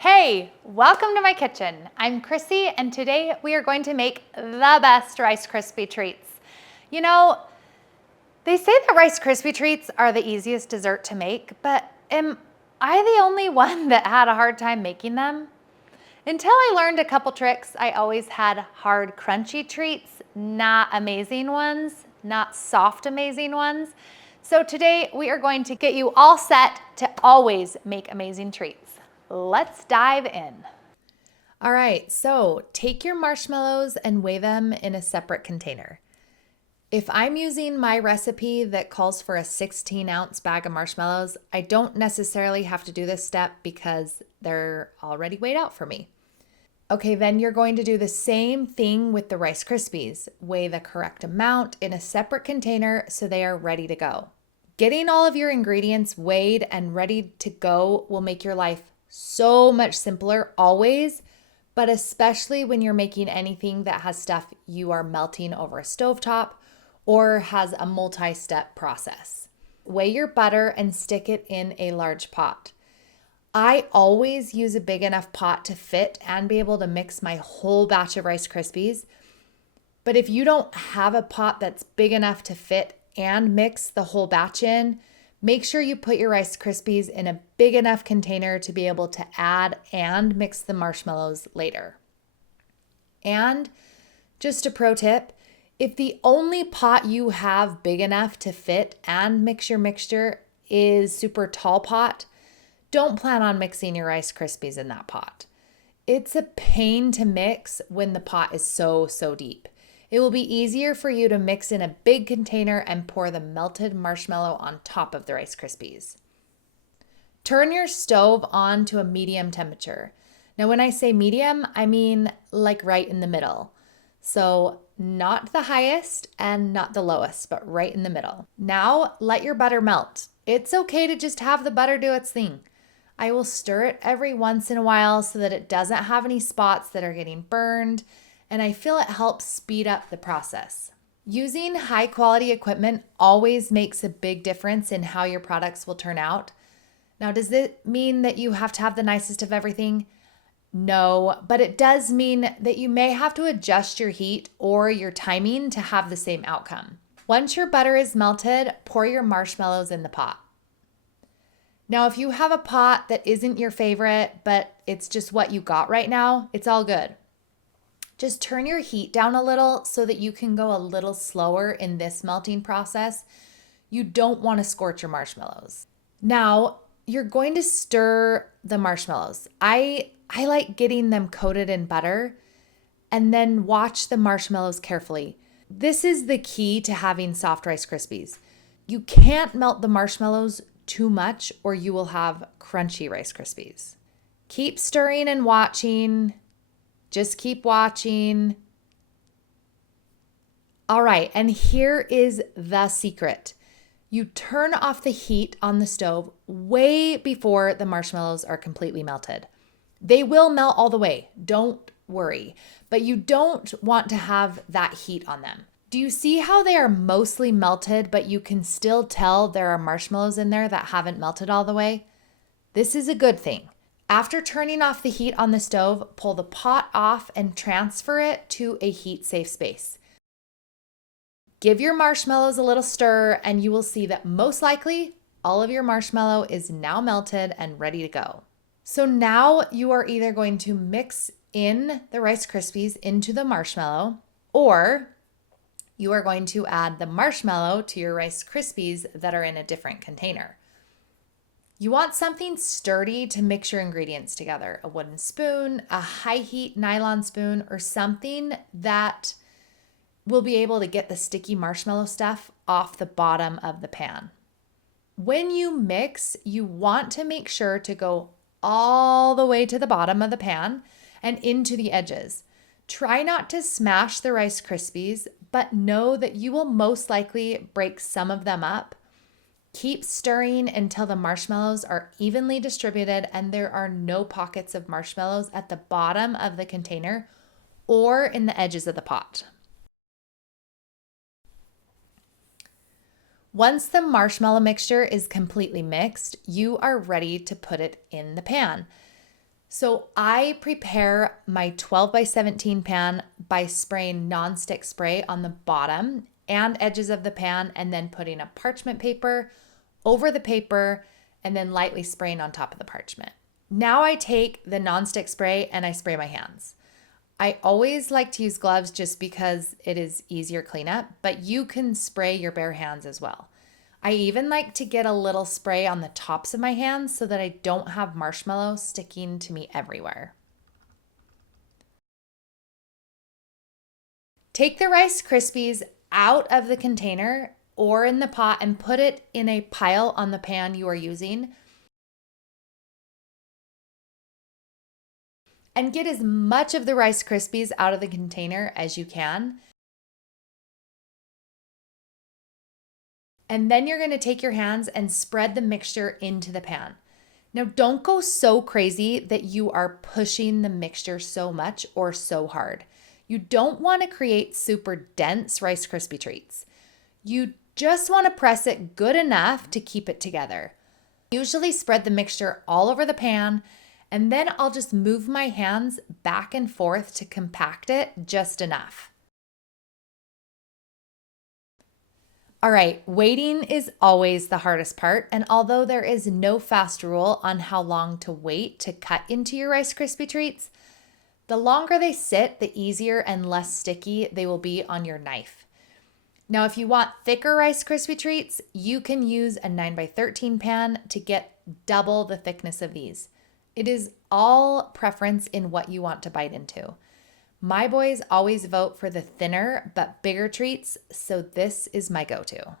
Hey, welcome to my kitchen. I'm Chrissy, and today we are going to make the best Rice Krispie treats. You know, they say that Rice Krispie treats are the easiest dessert to make, but am I the only one that had a hard time making them? Until I learned a couple tricks, I always had hard, crunchy treats, not amazing ones, not soft, amazing ones. So today we are going to get you all set to always make amazing treats. Let's dive in. All right, so take your marshmallows and weigh them in a separate container. If I'm using my recipe that calls for a 16-ounce bag of marshmallows, I don't necessarily have to do this step because they're already weighed out for me. Okay, then you're going to do the same thing with the Rice Krispies. Weigh the correct amount in a separate container so they are ready to go. Getting all of your ingredients weighed and ready to go will make your life so much simpler always, but especially when you're making anything that has stuff you are melting over a stovetop or has a multi-step process. Weigh your butter and stick it in a large pot. I always use a big enough pot to fit and be able to mix my whole batch of Rice Krispies. But if you don't have a pot that's big enough to fit and mix the whole batch in, make sure you put your Rice Krispies in a big enough container to be able to add and mix the marshmallows later. And just a pro tip, if the only pot you have big enough to fit and mix your mixture is super tall pot, don't plan on mixing your Rice Krispies in that pot. It's a pain to mix when the pot is so deep. It will be easier for you to mix in a big container and pour the melted marshmallow on top of the Rice Krispies. Turn your stove on to a medium temperature. Now, when I say medium, I mean like right in the middle. So not the highest and not the lowest, but right in the middle. Now, let your butter melt. It's okay to just have the butter do its thing. I will stir it every once in a while so that it doesn't have any spots that are getting burned, and I feel it helps speed up the process. Using high quality equipment always makes a big difference in how your products will turn out. Now, does it mean that you have to have the nicest of everything? No, but it does mean that you may have to adjust your heat or your timing to have the same outcome. Once your butter is melted, pour your marshmallows in the pot. Now, if you have a pot that isn't your favorite, but it's just what you got right now, it's all good. Just turn your heat down a little so that you can go a little slower in this melting process. You don't want to scorch your marshmallows. Now, you're going to stir the marshmallows. I like getting them coated in butter and then watch the marshmallows carefully. This is the key to having soft Rice Krispies. You can't melt the marshmallows too much or you will have crunchy Rice Krispies. Keep stirring and watching. Just keep watching. All right, and here is the secret. You turn off the heat on the stove way before the marshmallows are completely melted. They will melt all the way, don't worry, but you don't want to have that heat on them. Do you see how they are mostly melted, but you can still tell there are marshmallows in there that haven't melted all the way? This is a good thing. After turning off the heat on the stove, pull the pot off and transfer it to a heat-safe space. Give your marshmallows a little stir and you will see that most likely all of your marshmallow is now melted and ready to go. So now you are either going to mix in the Rice Krispies into the marshmallow, or you are going to add the marshmallow to your Rice Krispies that are in a different container. You want something sturdy to mix your ingredients together. A wooden spoon, a high heat nylon spoon, or something that will be able to get the sticky marshmallow stuff off the bottom of the pan. When you mix, you want to make sure to go all the way to the bottom of the pan and into the edges. Try not to smash the Rice Krispies, but know that you will most likely break some of them up. Keep stirring until the marshmallows are evenly distributed and there are no pockets of marshmallows at the bottom of the container or in the edges of the pot. Once the marshmallow mixture is completely mixed, you are ready to put it in the pan. So I prepare my 12 by 17 pan by spraying nonstick spray on the bottom and edges of the pan, and then putting a parchment paper over the paper and then lightly spraying on top of the parchment. Now I take the nonstick spray and I spray my hands. I always like to use gloves just because it is easier cleanup, but you can spray your bare hands as well. I even like to get a little spray on the tops of my hands so that I don't have marshmallow sticking to me everywhere. Take the Rice Krispies out of the container or in the pot and put it in a pile on the pan you are using. And get as much of the Rice Krispies out of the container as you can. And then you're going to take your hands and spread the mixture into the pan. Now, don't go so crazy that you are pushing the mixture so much or so hard. You don't want to create super dense Rice Krispie treats. You just want to press it good enough to keep it together. Usually spread the mixture all over the pan, and then I'll just move my hands back and forth to compact it just enough. All right, waiting is always the hardest part, and although there is no fast rule on how long to wait to cut into your Rice Krispie treats, the longer they sit, the easier and less sticky they will be on your knife. Now, if you want thicker Rice Krispie treats, you can use a 9 by 13 pan to get double the thickness of these. It is all preference in what you want to bite into. My boys always vote for the thinner but bigger treats, so this is my go-to.